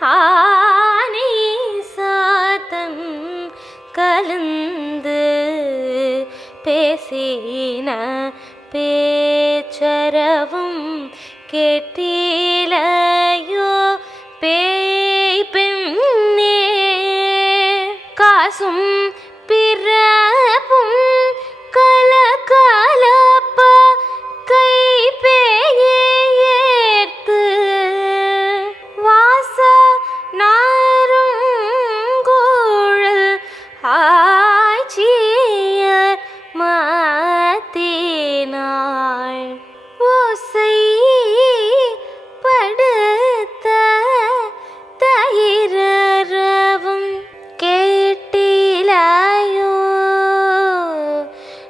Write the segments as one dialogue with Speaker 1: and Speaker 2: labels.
Speaker 1: ஆனை சாத்தம் கலந்து பேசின பேச்சரவும் கேட்டி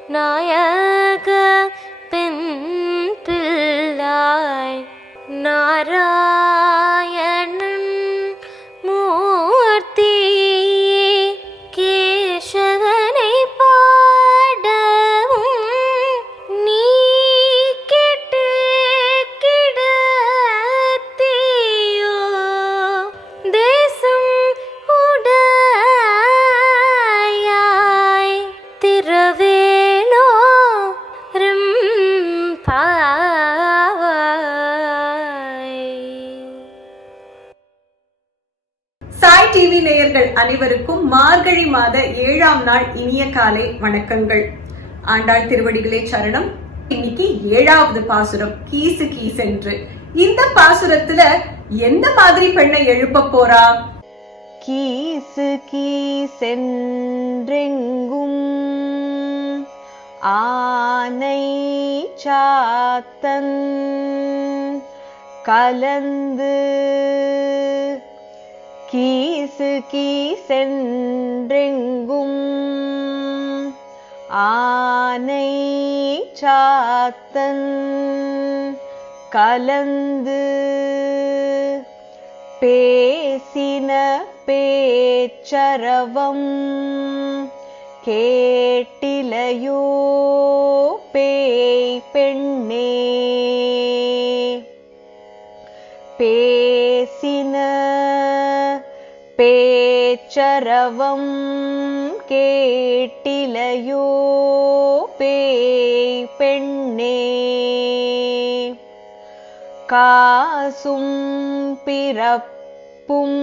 Speaker 2: நாயக மாத ஏழாம் நாள் இனிய காலை வணக்கங்கள். ஆண்டாள் திருவடிகளே சரணம். இன்னைக்கு ஏழாவது பாசுரம் கீசு கீசென்று. இந்த பாசுரத்துல எந்த மாதிரி பெண்ணை எழுப்ப போறா?
Speaker 3: கீசு கீசென்றெங்கும் ஆனை சாத்தன் கலந்து கீசு கீசென்றெங்கும். ஆனை சாத்தன் கலந்து பேசின பேச்சரவம் கேட்டிலையோ பேய் பெண்ணே பேசின பேச்சரவம் கேட்டிலையோ பேய் பெண்ணே காசும் பிறப்பும்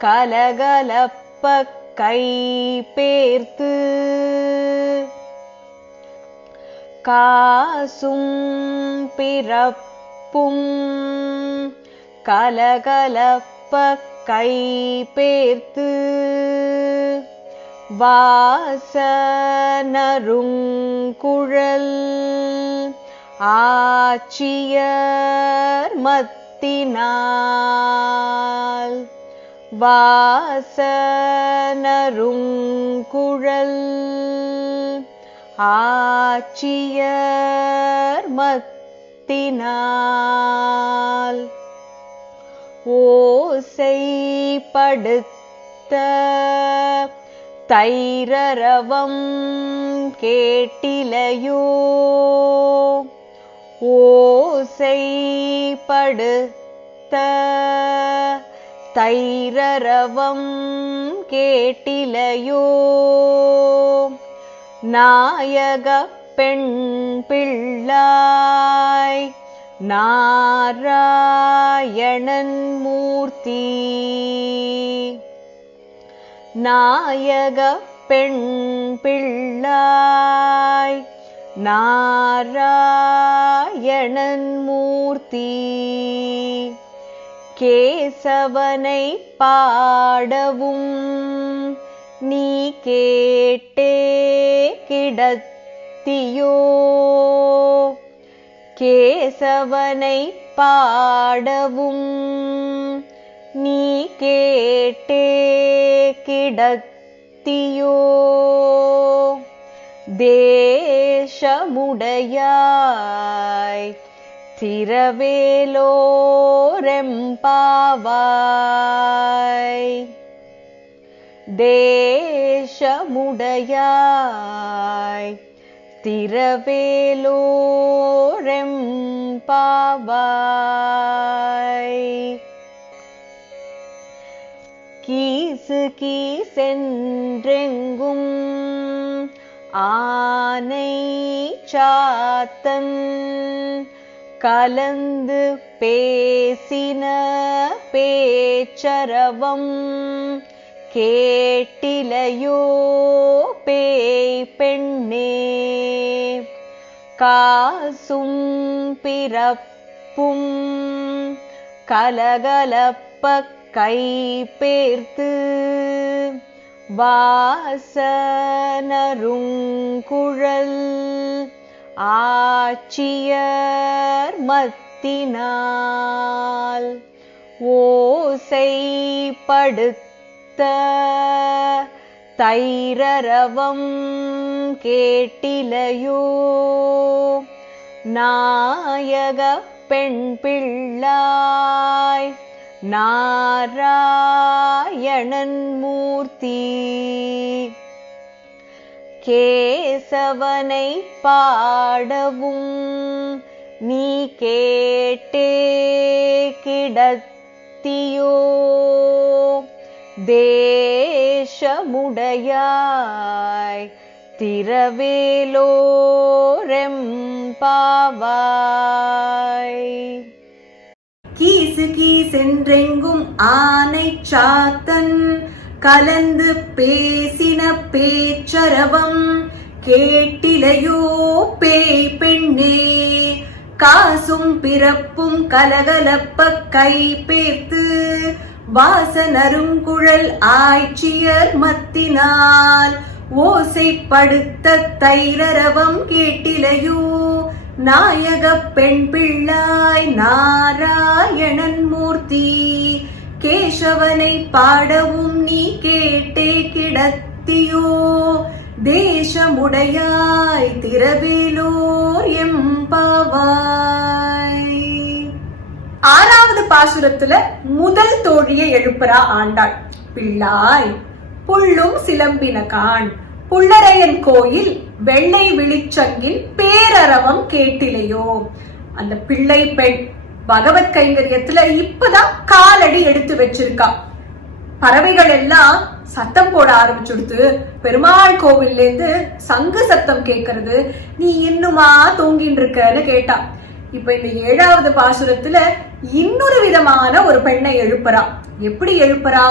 Speaker 3: கலகலப்ப கை பேர்த்து. காசும் பிறப்பும் கலகலப்ப கை பேர்த்து வாசனருங்குழல் ஆச்சியர் மத்தினால் வாசனருங்குழல் ஆச்சியர் மத்தினால் ஓசைப்படுத்த தைரரவம் கேட்டிலையோ? ஓசைப்படுத்த தைரரவம் கேட்டிலையோ? நாயக பெண் பிள்ளாய் நாராயணன் மூர்த்தி. நாயக பெண் பிள்ளாய் நாராயணன் மூர்த்தி. கேசவனை பாடவும் நீ கேட்டே கிடத்தியோ கேசவனை பாடவும். நீ கேட்டே கிடத்தியோ? தேசமுடையாய் திரவேலோரெம்பாவாய் தேசமுடையாய் பாவாய். கீசு கீசென்றெங்கும் ஆனை சாத்தன். கலந்து பேசின பேச்சரவம் கேட்டிலையோ பேய் பெண்ணே. காசும் பிறப்பும் கலகலப்ப கைபேர்த்து வாசனருங்குழல் ஆட்சியர் மத்தினால் ஓசைப்படுத்த தைரரவம் கேட்டிலையோ? நாயக பெண் பிள்ளாய் நாராயணன் மூர்த்தி. கேசவனை பாடவும் நீ கேட்டே கிடத்தியோ? தேசமுடையாய் திரவேலோரெம்பாவாய்
Speaker 2: கீசு கீசென்றெங்கும் ஆனை சாத்தன் கலந்து பேசின பேச்சரவம் கேட்டிலையோ பேய் பெண்ணே காசும் பிறப்பும் கலகலப்ப கை பேர்த்து வாசனருங்குழல் ஆய்ச்சியர் மத்தினால். ஓசைப்படுத்த தைரரவம் கேட்டிலையோ. நாயக பெண் பிள்ளாய் நாராயணன் மூர்த்தி. கேசவனை பாடவும் நீ கேட்டே கிடத்தியோ. தேசமுடையாய் திரவேலோர் எம்பாவாய் ஆறாவது பாசுரத்துல முதல் தோழியை எழுப்புறா ஆண்டாள். பிள்ளாய் புள்ளும் சிலம்பின கான் புள்ளரையன் கோயில் வெள்ளை விழிச்சங்கில் பேரரவம் கேட்டிலையோ. அந்த பிள்ளை பெண் பகவத் கைங்கரியத்துல இப்பதான் காலடி எடுத்து வச்சிருக்கா. பறவைகள் எல்லாம் சத்தம் போட ஆரம்பிச்சுடுத்து பெருமாள் கோவில்ல இருந்து சங்கு சத்தம் கேட்கறது நீ இன்னுமா தூங்கின்னு இருக்கன்னு கேட்டா. இப்ப இந்த ஏழாவது பாசுரத்துல இன்னொரு விதமான ஒரு பெண்ணை எழுப்புறா. எப்படி எழுப்புறா?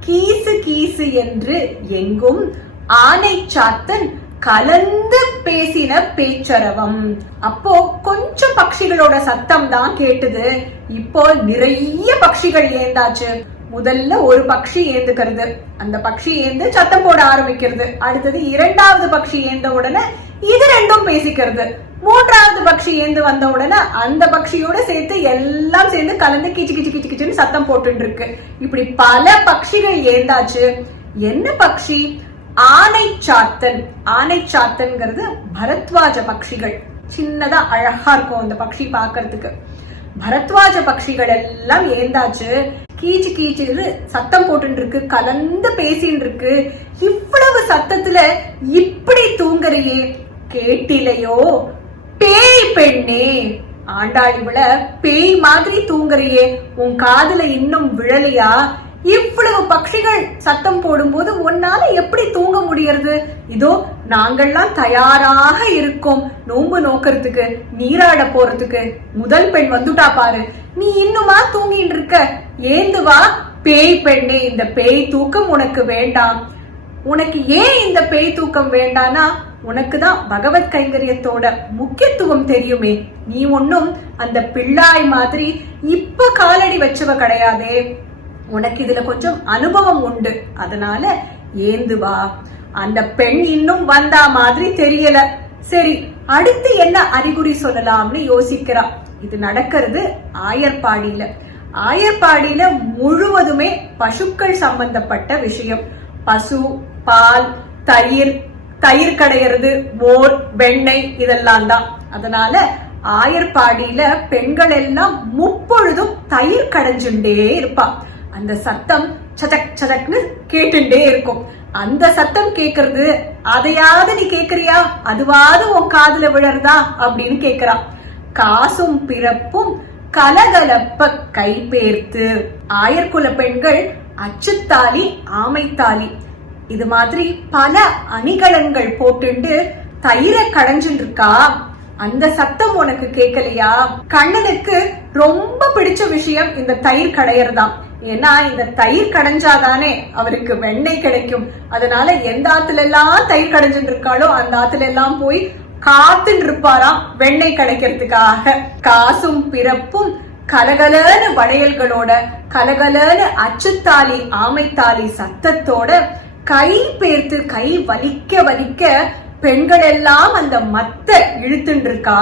Speaker 2: கீசு கீசு என்று எங்கும் ஆனை சாத்தன் கலந்து பேசின பேச்சரவம். அப்போ கொஞ்சம் பட்சிகளோட சத்தம் தான் கேட்டது. இப்போ நிறைய பட்சிகள் ஏந்தாச்சு. முதல்ல ஒரு பக்ஷி ஏந்துக்கிறது. அந்த பக்ஷி ஏந்து சத்தம் போட ஆரம்பிக்கிறது. அடுத்தது இரண்டாவது பக்ஷி ஏந்த உடனே இது ரெண்டும் பேசிக்கிறது. மூன்றாவது பக்ஷி ஏந்து வந்த உடனே அந்த பக்ஷியோட சேர்த்து எல்லாம் சேர்ந்து கலந்து கிச்சு கிச்சு கிச்சு கிச்சுன்னு சத்தம் போட்டு இருக்கு இப்படி பல பக்ஷிகள் ஏந்தாச்சு. என்ன பக்ஷி? ஆனை சாத்தன் ஆனை சாத்தன்ங்கிறது பரத்வாஜ பக்ஷிகள். சின்னதா அழகா இருக்கும் அந்த பக்ஷி பாக்குறதுக்கு. பரத்வாஜ பக்ஷிகள் எல்லாம் ஏந்தாச்சு. கீச்சு கீச்சு சத்தம் போட்டுட்டு இருக்கு கலந்து பேசின்னு இருக்கு இவ்வளவு சத்தத்துல இப்படி தூங்குறியே? கேட்டிலையோ? பேய் பெண்ணே ஆண்டாள் இவள பேய் மாதிரி தூங்குறியே? உன் காதுல இன்னும் விழலையா? இவ்வளவு பட்சிகள் சத்தம் போடும்போது உன்னால எப்படி தூங்க முடியறது? இதோ நாங்கள்லாம் தயாராக இருக்கோம் நோம்பு நோக்கிறதுக்கு நீராட போறதுக்கு. முதல் பெண் வந்துட்டா பாரு. நீ இன்னுமா தூங்கிட்டு இருக்க ஏந்து வா பேய் பெண்ணே இந்த பேய் தூக்கம் உனக்கு வேண்டாம். உனக்கு ஏன் இந்த பேய் தூக்கம் வேண்டானா? உனக்கு தான் பகவத் கைங்கரியத்தோட முக்கியத்துவம் தெரியுமே. நீ ஒன்னும் அந்த பிள்ளாய் மாதிரி இப்ப காலடி வச்சவ கிடையாதே. உனக்கு இதுல கொஞ்சம் அனுபவம் உண்டு. அதனால ஏந்து வா. அந்த பெண் இன்னும் வந்தா மாதிரி தெரியல. சரி அடுத்து என்ன அறிகுறி சொல்லலாம்னு யோசிக்கிறா. இது நடக்கிறது ஆயர்பாடியில. ஆயர்பாடியில முழுவதுமே பசுக்கள் சம்பந்தப்பட்ட விஷயம். பசு பால் தயிர் தயிர் கடையிறது மோர் வெண்ணெய் இதெல்லாம் தான். அதனால ஆயர்பாடியில பெண்கள் எல்லாம் முப்பொழுதும் தயிர் கடைஞ்சுட்டே இருப்பா. அந்த சத்தம் சதக் சதக்னு கேட்டுட்டே இருக்கும். அந்த சத்தம் கேக்குறது அதையாவது நீ கேக்குறியா? அதுவாது உன் காதுல விழறதா? அப்படின்னு கேக்குறா. காசும் பிறப்பும் கலகலப்ப கைபேர்த்து ஆயர்குல பெண்கள் அச்சுத்தாலி ஆமைத்தாலி. இது மாதிரி பல அணிகலன்கள் போட்டுண்டு தயிரை கடைஞ்சுட்டு இருக்கா அந்த சத்தம் உனக்கு கேட்கலையா கண்ணனுக்கு ரொம்ப பிடிச்ச விஷயம் இந்த தயிர் கடையறதாம். ஏன்னா இந்த தயிர் கடைஞ்சாதானே அவருக்கு வெண்ணெய் கிடைக்கும். அதனால எந்த ஆத்துல எல்லாம் தயிர் கடைஞ்சுட்டு இருக்காளோ அந்த ஆத்துல எல்லாம் போய் காத்துன்னு இருப்பாராம் வெண்ணெய் கிடைக்கிறதுக்காக காசும் பிறப்பும் கலகலன்னு வளையல்களோட கலகலன்னு அச்சுத்தாலி ஆமைத்தாலி சத்தத்தோட கை பேர்த்து கை வலிக்க வலிக்க பெண்கள் எல்லாம் அந்த மத்த இழுத்துட்டு இருக்கா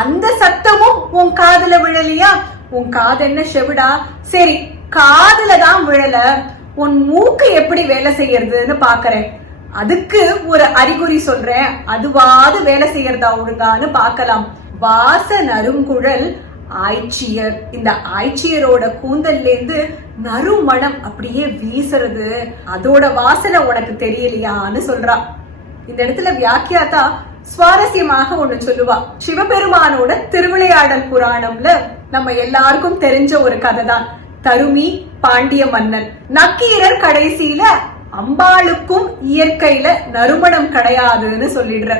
Speaker 2: அந்த சத்தமும் உன் காதுல விழலையா? உன் காது என்ன செவிடா? சரி காதுல தான் விழல. உன் மூக்கு எப்படி வேலை செய்யறதுன்னு பாக்குறேன். அதுக்கு ஒரு அறிகுறி சொல்றேன். அதுவாது வேலை செய்யறதா ஒழுங்கான்னு பார்க்கலாம். வாச நறுங்குழல் ஆய்ச்சியர். இந்த ஆய்ச்சியரோட கூந்தல்ல இருந்து நறுமணம் அப்படியே வீசுறது. அதோட வாசனை உனக்கு தெரியலையான்னு சொல்றா. இந்த இடத்துல வியாக்கியாத்தா சுவாரஸ்யமாக ஒண்ணு சொல்லுவா. சிவபெருமானோட திருவிளையாடல் புராணம்ல நம்ம எல்லாருக்கும் தெரிஞ்ச ஒரு கதை தான் தருமி பாண்டிய மன்னன். நக்கீரர் கடைசியில அம்பாளுக்கும் இயற்கையில நறுமணம் கிடையாதுன்னு சொல்லிடுற.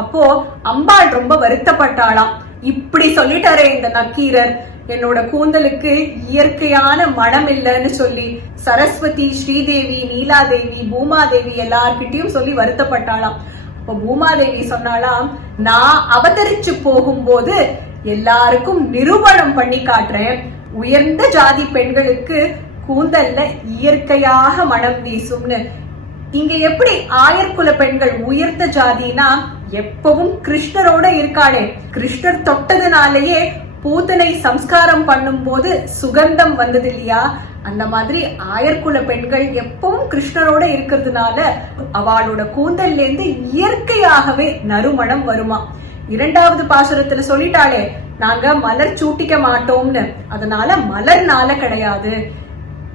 Speaker 2: அப்போ அம்பாள் ரொம்ப வருத்தப்பட்டாளாம். இப்படி சொல்லிட்டாரே இந்த நக்கீரர். என்னோட கூந்தலுக்கு இயற்கையான மனம் இல்லைன்னு சொல்லி சரஸ்வதி ஸ்ரீதேவி நீலாதேவி பூமாதேவி எல்லார்கிட்டையும் சொல்லி வருத்தப்பட்டாளாம். அப்ப பூமாதேவி சொன்னாலாம் நான் அவதரிச்சு போகும்போது எல்லாருக்கும் நிரூபணம் பண்ணி காட்டுறேன். உயர்ந்த ஜாதி பெண்களுக்கு கூந்தல்ல இயற்கையாக மனம் வீசும்னு. இங்க எப்படி ஆயர்குல பெண்கள் உயர்ந்த ஜாதினா எப்பவும் கிருஷ்ணரோட இருக்காளே. கிருஷ்ணர் தொட்டதுனாலேயே பூத்தனை சம்ஸ்காரம் பண்ணும் போது சுகந்தம் வந்தது இல்லையா அந்த மாதிரி ஆயர்குல பெண்கள் எப்பவும் கிருஷ்ணரோட இருக்கிறதுனால அவளோட கூந்தல்ல இருந்து இயற்கையாகவே நறுமணம் வருமா? இரண்டாவது பாசுரத்துல சொல்லிட்டாளே நாங்க மலர் சூட்டிக்க மாட்டோம்னு. அதனால மலர்னால கிடையாது.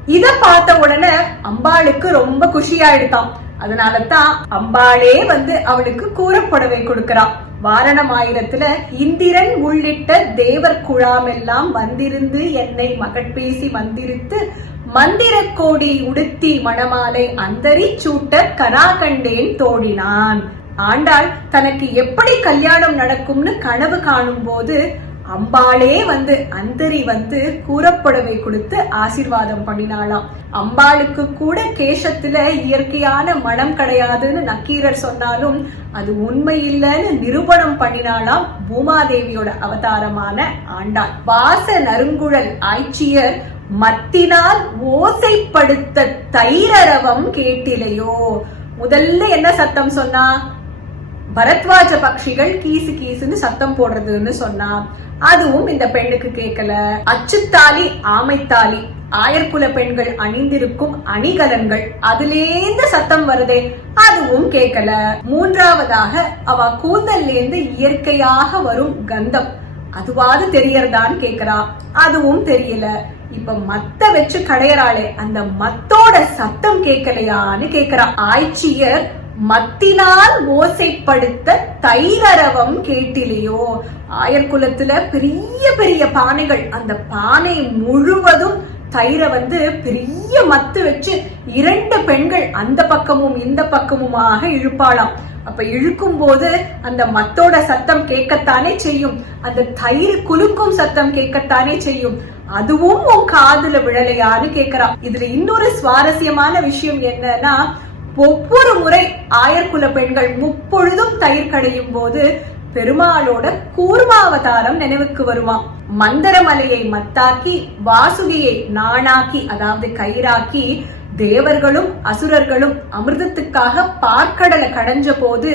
Speaker 2: இத பார்த்த உடனே அம்பாளுக்கு ரொம்ப குஷியாயிடுதான் அதனால தான் அம்பாளே வந்து அவளுக்கு கூறப்படவை கொடுக்கிறான் வாரணம் ஆயிரத்துல இந்திரன் உள்ளிட்ட தேவர் குழாமெல்லாம் வந்திருந்து என்னை மகட்பேசி வந்திருத்து மந்திர கோடி உடுத்தி மணமாலை அந்தரி சூட்ட கராகண்டேன் தோடினான். தோழினான் ஆண்டாள் தனக்கு எப்படி கல்யாணம் நடக்கும்னு கனவு காணும் போது அம்பாளே வந்து அந்தரி வந்து கூறப்புடவை கொடுத்து ஆசீர்வாதம் பண்ணினாளாம். அம்பாளுக்கு கூட கேசத்துல இயற்கையான மனம் கிடையாதுன்னு நக்கீரர் சொன்னாலும் அது உண்மை இல்லைன்னு நிரூபணம் பண்ணினாலாம் பூமாதேவியோட அவதாரமான ஆண்டாள். வாச நறுங்குழல் ஆய்ச்சியர் மத்தினால் ஓசைப்படுத்த தைரரவம் கேட்டிலையோ. முதல்ல என்ன சத்தம் சொன்னா? பரத்வாஜ பட்சிகள் கீசு கீசுன்னு சத்தம் போடுறதுன்னு சொன்னா அதுவும் இந்த பெண்ணுக்கு கேட்கல. அச்சுத்தாலி ஆமைத்தாலி ஆயர்குல பெண்கள் அணிந்திருக்கும் அணிகலன்கள் அதுலேந்து சத்தம் வருதே அதுவும் கேட்கல. மூன்றாவதாக அவ கூந்தல்ல இருந்து இயற்கையாக வரும் கந்தம். அதுவாது தெரியறதான்னு கேக்குறா அதுவும் தெரியல. இப்ப மத்த வச்சு கடையறாளே அந்த மத்தோட சத்தம் கேட்கலையான்னு கேக்குறா ஆய்ச்சியர் மத்தினால் ஓசைப்படுத்த தைரரவம் கேட்டிலையோ. ஆயர்குலத்துல பெரிய பெரிய பானைகள். அந்த பானை முழுவதும் தயிரை வந்து பெரிய மத்து வச்சு இரண்டு பெண்கள் அந்த பக்கமும் இந்த பக்கமுமாக இழுப்பாளாம். அப்ப இழுக்கும் போது அந்த மத்தோட சத்தம் கேட்கத்தானே செய்யும். அந்த தயிர் குலுக்கும் சத்தம் கேட்கத்தானே செய்யும். அதுவும் உன் காதுல விழலையான்னு கேக்குறான் இதுல இன்னொரு சுவாரஸ்யமான விஷயம் என்னன்னா ஒவ்வொரு முறை ஆயர்குல பெண்கள் முப்பொழுதும் தயிர் கடையும் போது பெருமாளோட கூர்மாவதாரம் நினைவுக்கு வருவான் மந்தரமலையை மத்தாக்கி வாசுகியை நாணாக்கி அதாவது கயிறாக்கி தேவர்களும் அசுரர்களும் அமிர்தத்துக்காக பார்க்கடலை கடைஞ்ச போது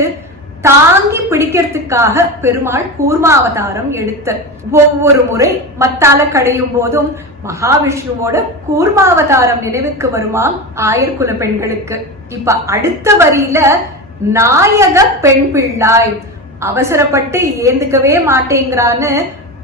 Speaker 2: தாங்கி பிடிக்கிறதுக்காக பெருமாள் கூர்மாவதாரம் எடுத்த ஒவ்வொரு முறை மத்தால கடையும் போதும் மகாவிஷ்ணுவோட கூர்மாவதாரம் நினைவுக்கு வருமாம் ஆயர்குல பெண்களுக்கு. இப்ப அடுத்த வரியில நாயக பெண் பிள்ளாய். அவசரப்பட்டு ஏந்துக்கவே மாட்டேங்கிறான்னு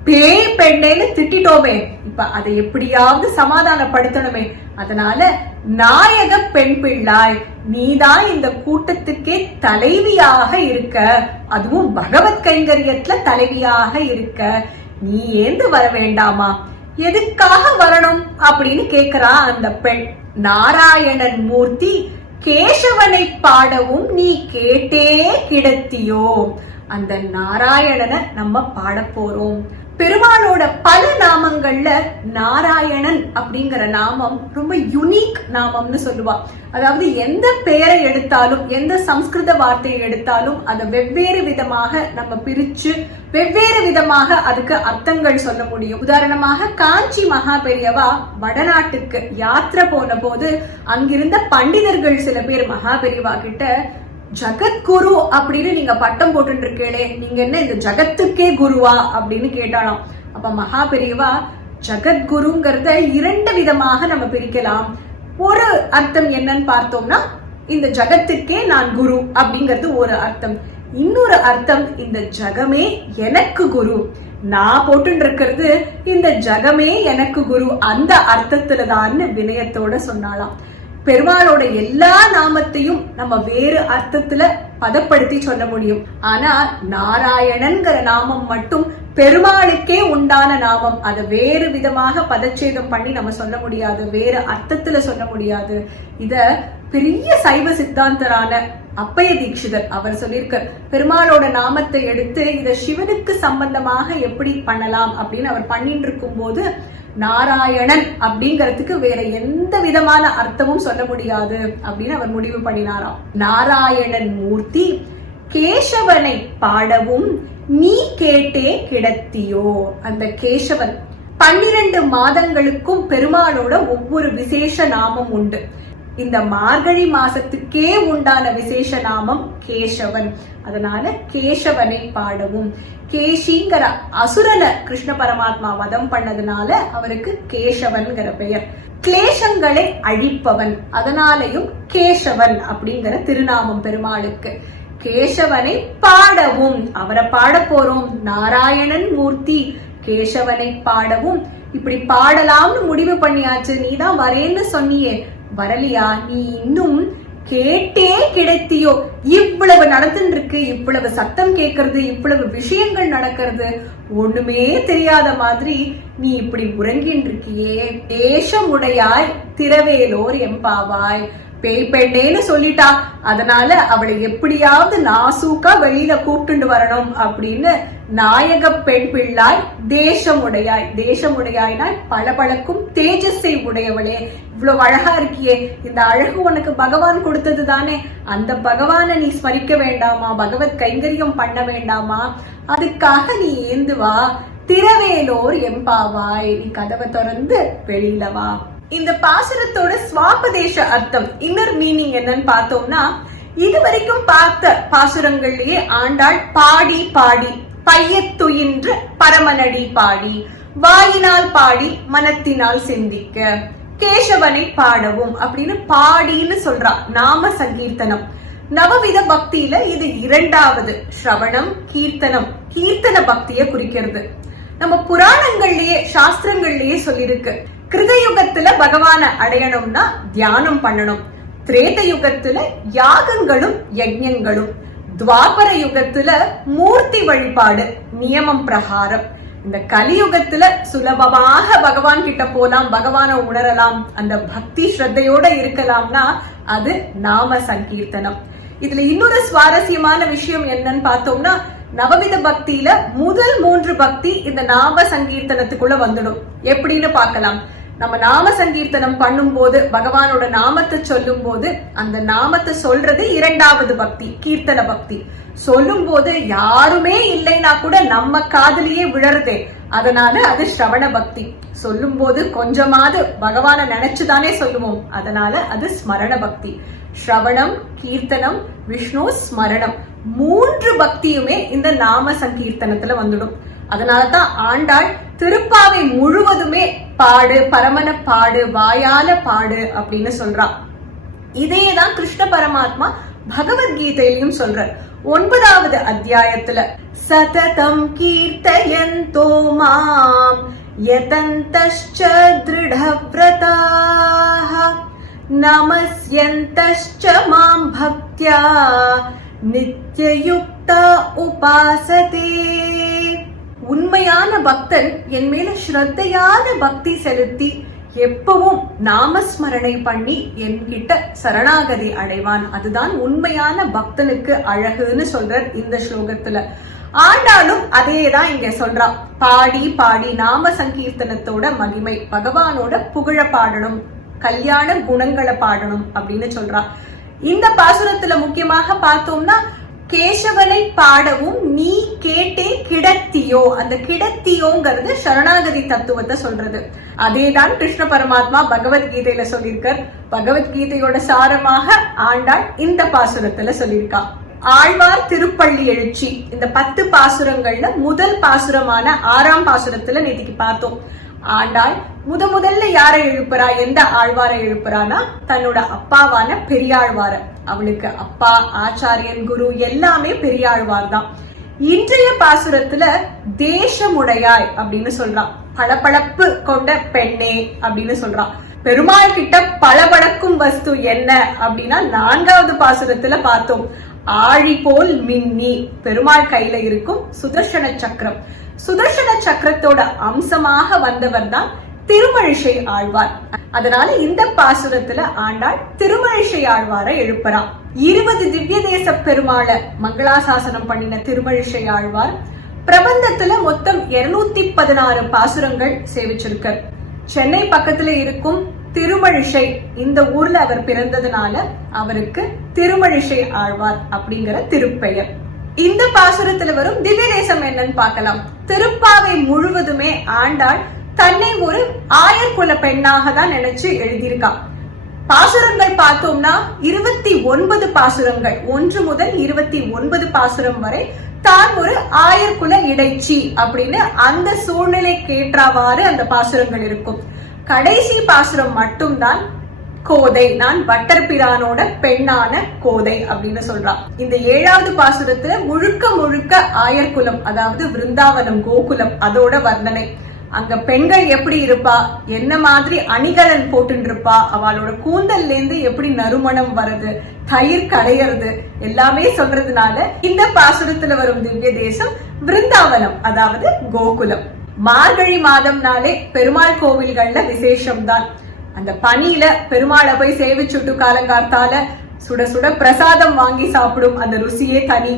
Speaker 2: பேய் பெண்ணேன்னு திட்டிட்டோமே. இப்ப அதை எப்படியாவது சமாதானப்படுத்தணுமே. அதனால நாயக பெண் பிள்ளாய் நீதான் இந்த கூட்டத்துக்கே தலைவியாக இருக்க. அதுவும் பகவத் கைங்கரியத்துல தலைவியாக இருக்க. நீ ஏந்து வர வேண்டாமா? எதுக்காக வரணும் அப்படின்னு கேக்குறா அந்த பெண். நாராயணன் மூர்த்தி கேசவனை பாடவும் நீ கேட்டே கிடத்தியோ. அந்த நாராயணனை நம்ம பாட போறோம். பெருமாளோட பல நாமங்கள்ல நாராயணன் அப்படிங்கிற நாமம் ரொம்ப யுனிக் நாமம்னு சொல்லுவா. அதாவது எந்த பெயரை எடுத்தாலும் எந்த சம்ஸ்கிருத வார்த்தையை எடுத்தாலும் அதை வெவ்வேறு விதமாக நம்ம பிரிச்சு வெவ்வேறு விதமாக அதுக்கு அர்த்தங்கள் சொல்ல முடியும். உதாரணமாக காஞ்சி மகா பெரியவா வடநாட்டுக்கு யாத்திரை போன போது அங்கிருந்த பண்டிதர்கள் சில பேர் மகா பெரியவா கிட்ட ஜகத்குரு அப்படின்னு நீங்க பட்டம் போட்டு இருக்கீங்களே நீங்க என்ன இந்த ஜகத்துக்கே குருவா அப்படின்னு கேட்டாலாம் அப்ப மகா பெரியவா ஜகத்குருங்கிறத இரண்டு விதமாக நம்ம பிரிக்கலாம். ஒரு அர்த்தம் என்னன்னு பார்த்தோம்னா இந்த ஜகத்துக்கே நான் குரு அப்படிங்கிறது ஒரு அர்த்தம். இன்னொரு அர்த்தம் இந்த ஜகமே எனக்கு குரு நான் போட்டு இருக்கிறது இந்த ஜகமே எனக்கு குரு அந்த அர்த்தத்துல தான் வினயத்தோட சொன்னாலாம் பெருமாளோட எல்லா நாமத்தையும் நம்ம வேறு அர்த்தத்துல பதப்படுத்தி சொல்ல முடியும். ஆனா நாராயணன்கிற நாமம் மட்டும் பெருமாளுக்கே உண்டான நாமம். அதை வேறு விதமாக பதச்சேதம் பண்ணி நம்ம சொல்ல முடியாது. வேறு அர்த்தத்துல சொல்ல முடியாது. இத பெரிய சைவ சித்தாந்தரான அப்பய தீட்சிதர் அவர் சொல்லியிருக்க பெருமாளோட நாமத்தை எடுத்து இத சிவனுக்கு சம்பந்தமாக எப்படி பண்ணலாம் அப்படின்னு அவர் பண்ணிட்டு இருக்கும் போது நாராயணன் அப்படிங்கறதுக்கு வேற எந்த விதமான அர்த்தமும் சொல்ல முடியாது அப்படின்னு அவர் முடிவு பண்ணினாராம். நாராயணன் மூர்த்தி கேசவனை பாடவும் நீ கேட்டே கிடத்தியோ? அந்த கேசவன் பன்னிரண்டு மாதங்களுக்கும் பெருமாளோட ஒவ்வொரு விசேஷ நாமம் உண்டு. இந்த மார்கழி மாசத்துக்கே உண்டான விசேஷ நாமம் கேசவன். அதனால கேசவனை பாடவும். கேஷிங்கிற அசுரனை கிருஷ்ண பரமாத்மா வதம் பண்ணதுனால அவருக்கு கேசவன்கிற பெயர். கிளேசங்களை அழிப்பவன் அதனாலையும் கேசவன் அப்படிங்கிற திருநாமம் பெருமாளுக்கு. கேசவனை பாடவும். அவரை பாட போறோம். நாராயணன் மூர்த்தி கேசவனை பாடவும். இப்படி பாடலாம்னு முடிவு பண்ணியாச்சு. நீ தான் வரேன்னு சொன்னியே. வரலையா? நீ இன்னும் கேட்டே கிடைத்தியோ? இவ்வளவு நடந்துட்டு இருக்கு இவ்வளவு சத்தம் கேட்கறது இவ்வளவு விஷயங்கள் நடக்கிறது ஒண்ணுமே தெரியாத மாதிரி நீ இப்படி உறங்கின்னு இருக்கியே தேசமுடையாய் திரவேலோர் எம்பாவாய். பேய் பெண்ணேன்னு சொல்லிட்டா அதனால அவளை எப்படியாவது நாசூக்கா வெளியில கூப்பிட்டு வரணும் அப்படின்னு நாயக பெண் பிள்ளாய் தேசமுடையாய் தேசமுடையாய்னா பளபளக்கும் தேஜஸை உடையவளே. இவ்வளவு அழகா இருக்கியே. இந்த அழகு உனக்கு பகவான் கொடுத்தது தானே? அந்த பகவானை நீ ஸ்மரிக்க வேண்டாமா? பகவத் கைங்கரியம் பண்ண வேண்டாமா? அதுக்காக நீ ஏந்து வா. திரவேலோர் எம்பாவாய். நீ கதவை திறந்து வெளியில வா. இந்த பாசுரத்தோட சுவாபதேச அர்த்தம். இன்னர் மீனிங் என்னன்னு பார்த்தோம்னா இதுவரைக்கும் பார்த்த பாசுரங்கள்லயே ஆண்டாள் பாடி பாடி பையத்துயின்று பரமனடி பாடி வாயினால் பாடி மனத்தினால் சிந்திக்க. கேசவனை பாடவும் அப்படின்னு பாடின்னு சொல்றா. நாம சங்கீர்த்தனம். நவவித பக்தியில இது இரண்டாவது. ஸ்ரவணம் கீர்த்தனம். கீர்த்தன பக்தியை குறிக்கிறது. நம்ம புராணங்கள்லயே சாஸ்திரங்கள்லயே சொல்லியிருக்கு. கிருதயுகத்துல பகவான அடையணும்னா தியானம் பண்ணணும். திரேத யுகத்துல யாகங்களும் யஜ்யங்களும். துவாபர யுகத்துல மூர்த்தி வழிபாடு நியமம் பிரகாரம். இந்த கலியுகத்துல சுலபமாக பகவான் கிட்ட போலாம் பகவானை உணரலாம் அந்த பக்தி ஸ்ரத்தையோட இருக்கலாம்னா அது நாம சங்கீர்த்தனம். இதுல இன்னொரு சுவாரஸ்யமான விஷயம் என்னன்னு பார்த்தோம்னா நவவித பக்தியில முதல் மூன்று பக்தி இந்த நாம சங்கீர்த்தனத்துக்குள்ள வந்துடும். எப்படின்னு பார்க்கலாம். நம்ம நாம சங்கீர்த்தனம் பண்ணும் போது பகவானோட நாமத்தை சொல்லும் போது அந்த நாமத்தை சொல்றது இரண்டாவது பக்தி கீர்த்தன பக்தி. சொல்லும் போது யாருமே இல்லைன்னா கூட நம்ம காதலியே விழறதே. அதனால அது ஸ்ரவண பக்தி. சொல்லும் போது கொஞ்சமாவது பகவானை நினைச்சுதானே சொல்லுவோம். அதனால அது ஸ்மரண பக்தி. ஸ்ரவணம் கீர்த்தனம் விஷ்ணு ஸ்மரணம். மூன்று பக்தியுமே இந்த நாம சங்கீர்த்தனத்துல வந்துடும். அதனாலதான் ஆண்டாள் திருப்பாவை முழுவதுமே பாடு பரமன பாடு வாயால பாடு அப்படின்னு சொல்றான். இதேதான் கிருஷ்ண பரமாத்மா பகவத்கீதையிலும் சொல்றார். ஒன்பதாவது அத்தியாயத்துல சததம் கீர்த்தயந்தோ மாம் யதந்தஷ்ச திருடவ்ரதாः நமஸ்யந்தஷ்ச மாம் பக்தியா நித்யயுக்தா உபாசதே. பக்தன் என் மேல ஸ்ரத்தையான பக்தி செலுத்தி எப்பவும் நாமஸ்மரணை பண்ணி என்கிட்ட சரணாகதி அடைவான். அதுதான் உண்மையான பக்தனுக்கு அழகுன்னு சொல்றார் இந்த ஸ்லோகத்துல. ஆண்டாலும் அதே தான் இங்க சொல்றான் பாடி பாடி நாம சங்கீர்த்தனத்தோட மகிமை. பகவானோட புகழ பாடணும். கல்யாண குணங்களை பாடணும் அப்படின்னு சொல்றா. இந்த பாசுரத்துல முக்கியமாக பார்த்தோம்னா கேசவனை பாடவும் நீ கேட்டே கிடத்தியோ? அந்த கிடத்தியோங்கிறது சரணாகதி தத்துவத்தை சொல்றது. அதேதான் கிருஷ்ண பரமாத்மா பகவத்கீதையில சொல்லியிருக்கார். பகவத்கீதையோட சாரமாக ஆண்டாள் இந்த பாசுரத்துல சொல்லியிருக்கா. ஆழ்வார் திருப்பள்ளி எழுச்சி. இந்த பத்து பாசுரங்கள்ல முதல் பாசுரமான ஆறாம் பாசுரத்துல நேற்றுக்கு பார்த்தோம். ஆண்டாள் முத முதல்ல யாரை எழுப்புறா எந்த ஆழ்வாரை எழுப்புறானா தன்னோட அப்பாவான பெரியாழ்வார. அவளுக்கு அப்பா ஆச்சாரியன் குரு எல்லாமே பெரியாழ்வார் தான். இன்றைய பாசுரத்துல தேசமுடையாய் அப்படின்னு சொல்றான். பளபளப்பு கொண்ட பெண்ணே அப்படின்னு சொல்றான். பெருமாள் கிட்ட பளபளக்கும் வஸ்து என்ன அப்படின்னா நான்காவது பாசுரத்துல பார்த்தோம். ஆழி போல் மின்னி. பெருமாள் கையில இருக்கும் சுதர்சன சக்கரம். சுதர்சன சக்கரத்தோட அம்சமாக வந்தவர் தான் திருமழிசை ஆழ்வார். அதனால இந்த பாசுரத்துல ஆண்டாள் திருமழிசை ஆழ்வாரை எழுப்புறான் இருபது திவ்ய தேச பெருமாளை மங்களாசாசனம் பண்ணின திருமழிசை ஆழ்வார் பிரபந்தத்துல மொத்தம் இருநூத்தி பதினாறு பாசுரங்கள் சேவிச்சிருக்கார். சென்னை பக்கத்துல இருக்கும் திருமழிசை இந்த ஊர்ல அவர் பிறந்ததுனால அவருக்கு திருமழிசை ஆழ்வார் அப்படிங்கிற திருப்பெயர். இந்த பாசுரத்துல வரும் திவ்ய தேசம் என்னன்னு பார்க்கலாம். திருப்பாவை முழுவதுமே ஆண்டாள் தன்னை ஒரு ஆயர்குல பெண்ணாக தான் நினைச்சு எழுதியிருக்கா. பாசுரங்கள் பார்த்தோம்னா இருபத்தி ஒன்பது பாசுரங்கள். ஒன்று முதல் இருபத்தி ஒன்பது பாசுரம் வரை தான் ஒரு ஆயர்குல இடைச்சி அப்படின்னு அந்த சூழ்நிலை கேட்டாவாறு அந்த பாசுரங்கள் இருக்கும். கடைசி பாசுரம் மட்டும்தான் கோதை. நான் வட்டர்பிரானோட பெண்ணான கோதை அப்படின்னு சொல்றான் இந்த ஏழாவது பாசுரத்துல முழுக்க முழுக்க ஆயர்குலம் அதாவது விருந்தாவனம் கோகுலம் அதோட வர்ணனை. அங்க பெண்கள் எப்படி இருப்பா? என்ன மாதிரி அணிகலன் போட்டு இருப்பா அவளோட கூந்தல்ல இருந்து எப்படி நறுமணம் வருது தயிர் கடையிறது எல்லாமே சொல்றதுனால இந்த பாசுரத்துல வரும் திவ்ய தேசம் விருந்தாவனம் அதாவது கோகுலம். மார்கழி மாதம்னாலே பெருமாள் கோவில்கள்ல விசேஷம் தான் அந்த பனியில பெருமாளை போய் சேவிச்சுட்டு காலங்கார்த்தால சுட சுட பிரசாதம் வாங்கி சாப்பிடும் அந்த ருசியே தனி.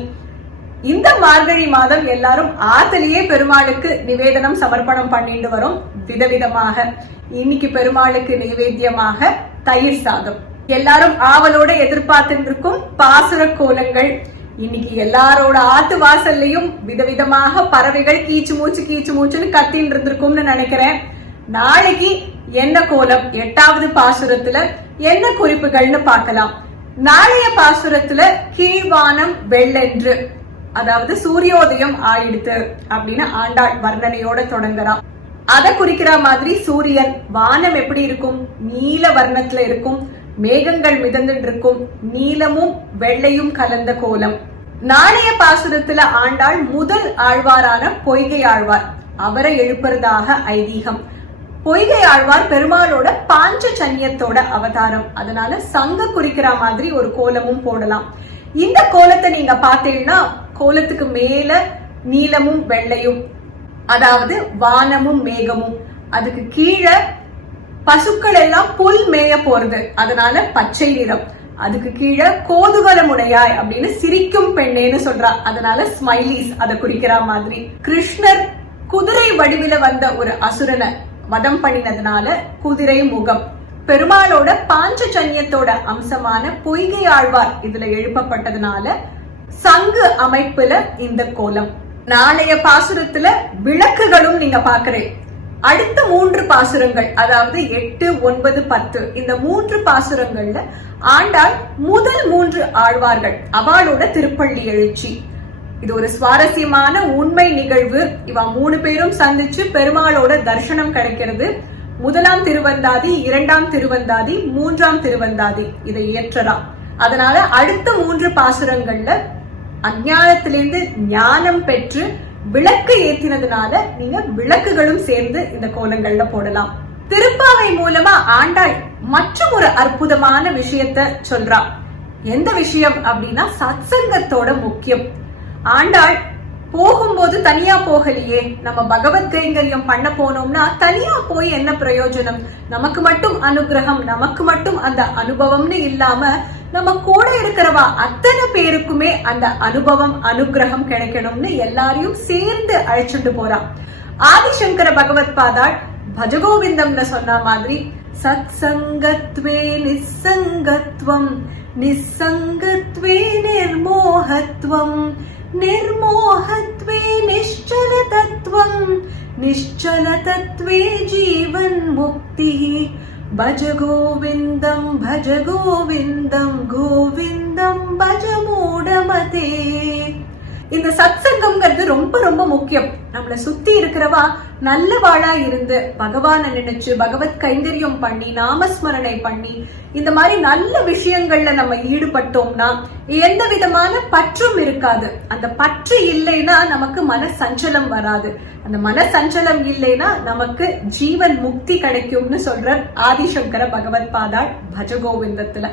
Speaker 2: இந்த மார்கழி மாதம் எல்லாரும் ஆத்திலேயே பெருமாளுக்கு நிவேதனம் சமர்ப்பணம் பண்ணிட்டு வரும் விதவிதமாக. இன்னைக்கு பெருமாளுக்கு நிவேத்தியமாக தயிர் சாதம். எல்லாரும் ஆவலோட எதிர்பார்த்துட்டு இருக்கும் பாசுர கோலங்கள். இன்னைக்கு எல்லாரோட ஆத்து வாசல்லையும் விதவிதமாக பறவைகள் கீச்சு மூச்சு கீச்சு மூச்சுன்னு கத்தின்னு இருந்திருக்கும்னு நினைக்கிறேன். நாளைக்கு என்ன கோலம்? எட்டாவது பாசுரத்துல என்ன குறிப்புகள்னு பார்க்கலாம். நாளைய பாசுரத்துல கீழ்வானம் வெள்ளென்று. அதாவது சூரியோதயம் ஆயிடுத்து அப்படின்னு ஆண்டாள் வர்ணனையோட தொடங்குறான் அதை குறிக்கிற மாதிரி சூரியன் வானம் எப்படி இருக்கும்? நீல வர்ணத்துல இருக்கும். மேகங்கள் மிதந்துட்டு இருக்கும் நீலமும் வெள்ளையும் கலந்த கோலம். நாளைய பாசுரத்துல ஆண்டாள் முதல் ஆழ்வாரான பொய்கை ஆழ்வார். அவரை எழுப்புறதாக ஐதீகம். பொய்கை ஆழ்வார் பெருமாளோட பாஞ்ச சன்னியத்தோட அவதாரம். அதனால சங்க குறிக்கிற மாதிரி ஒரு கோலமும் போடலாம். இந்த கோலத்தை நீங்க பார்த்தீங்கன்னா கோலத்துக்கு மேல நீலமும் வெள்ளையும் அதாவது வானமும் மேகமும் அதுக்கு கீழே பசுக்கள் எல்லாம் புல் மேய போறது. அதனால பச்சை நிறம். அதுக்கு கீழே கோதுவலமுடையாய் அப்படின்னு சிரிக்கும் பெண்ணேன்னு சொல்றா. அதனால ஸ்மைலிஸ் அதை குறிக்கிற மாதிரி. கிருஷ்ணர் குதிரை வடிவில வந்த ஒரு அசுரனை வதம் பண்ணினதுனால குதிரை முகம். பெருமாளோட பாஞ்சஜன்யத்தோட அம்சமான பொய்கை ஆழ்வார் இதுல எழுப்பப்பட்டதுனால சங்கு அமைப்புல இந்த கோலம். நாளைய பாசுரத்துல விளக்குகளும் நீங்க பாக்குறேன். அடுத்த மூன்று பாசுரங்கள் அதாவது எட்டு ஒன்பது பத்து இந்த மூன்று பாசுரங்கள்ல ஆண்டாள் முதல் மூன்று ஆழ்வார்கள் அவளோட திருப்பள்ளி எழுச்சி. இது ஒரு சுவாரஸ்யமான உண்மை நிகழ்வு. இவ மூணு பேரும் சந்திச்சு பெருமாளோட தர்சனம் கிடைக்கிறது. முதலாம் திருவந்தாதி இரண்டாம் திருவந்தாதி மூன்றாம் திருவந்தாதி இதை இயற்றலாம். அதனால அடுத்த மூன்று பாசுரங்கள்ல அஜானத்திலிருந்து ஞானம் பெற்று விளக்கு ஏத்தினதுனால நீங்க விளக்குகளும் சேர்ந்து இந்த கோலங்கள்ல போடலாம். திருப்பாவை மூலமா ஆண்டாள் மற்றும் ஒரு அற்புதமான விஷயத்த சொல்றா. எந்த விஷயம் அப்படின்னா சத்சங்கத்தோட முக்கியம். ஆண்டாள் போகும்போது தனியா போகலையே. நம்ம பகவத் கைங்கரியம் பண்ண போனோம்னா தனியா போய் என்ன பிரயோஜனம்? நமக்கு மட்டும் அனுகிரகம் நமக்கு மட்டும் அந்த அனுபவம்னு இல்லாம நம்ம கூட இருக்கிறவா அத்தனை பேருக்குமே அந்த அனுபவம் அனுகிரகம் கிடைக்கணும்னு எல்லாரையும் சேர்ந்து அழைச்சிட்டு போறான். ஆதிசங்கர பகவத் பாதாள் பஜகோவிந்தம்ல சொன்ன மாதிரி சத் சங்கத்வே நிசங்கத்வம் நிசங்கத்வே நிர்மோகத்வம் निर्मोहत्वे निश्चलतत्त्वम् निश्चलतत्त्वे जीवन्मुक्तिः। भज गोविन्दं भज गोविन्दं गोविन्दं भज मूढमते। இந்த சத் சங்கம்ங்கிறது ரொம்ப ரொம்ப முக்கியம். நம்மள சுத்தி இருக்கிறவா நல்லவாளா இருந்து பகவானை நினைச்சு பகவத் கைங்கரியம் பண்ணி நாமஸ்மரணை பண்ணி இந்த மாதிரி நல்ல விஷயங்கள்ல நம்ம ஈடுபட்டோம்னா எந்த விதமான பற்றும் இருக்காது. அந்த பற்று இல்லைன்னா நமக்கு மன சஞ்சலம் வராது. அந்த மன சஞ்சலம் இல்லைன்னா நமக்கு ஜீவன் முக்தி கிடைக்கும்னு சொல்ற ஆதிசங்கர பகவத் பாதாள் பஜகோவிந்தத்துல.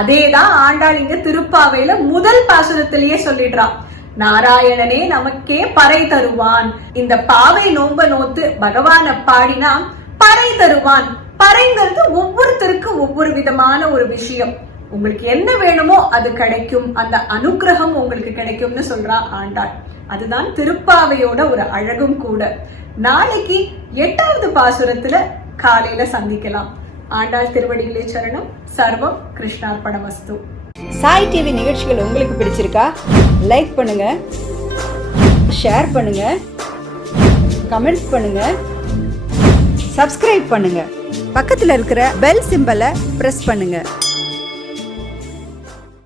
Speaker 2: அதேதான் ஆண்டாள் இங்க திருப்பாவையில முதல் பாசுரத்திலேயே சொல்லிடுறான் நாராயணனே நமக்கே பறை தருவான். இந்த பாவை நோம்ப நோத்து பகவான பாடினா பறை தருவான். பறைங்கிறது ஒவ்வொருத்தருக்கும் ஒவ்வொரு விதமான ஒரு விஷயம். உங்களுக்கு என்ன வேணுமோ அது கிடைக்கும். அந்த அனுகிரகம் உங்களுக்கு கிடைக்கும்னு சொல்றா ஆண்டாள். அதுதான் திருப்பாவையோட ஒரு அழகும் கூட. நாளைக்கு எட்டாவது பாசுரத்துல காலையில சந்திக்கலாம். ஆண்டாள் திருவடிகளே சரணம். சர்வம் கிருஷ்ணார்ப்பணமஸ்து
Speaker 4: சாய் டிவி நிகழ்ச்சிகள் உங்களுக்கு பிடிச்சிருக்கா? லைக் பண்ணுங்க. ஷேர் பண்ணுங்க. கமெண்ட்ஸ் பண்ணுங்க. சப்ஸ்கிரைப் பண்ணுங்க. பக்கத்தில் இருக்கிற பெல் சிம்பலை ப்ரெஸ் பண்ணுங்கள்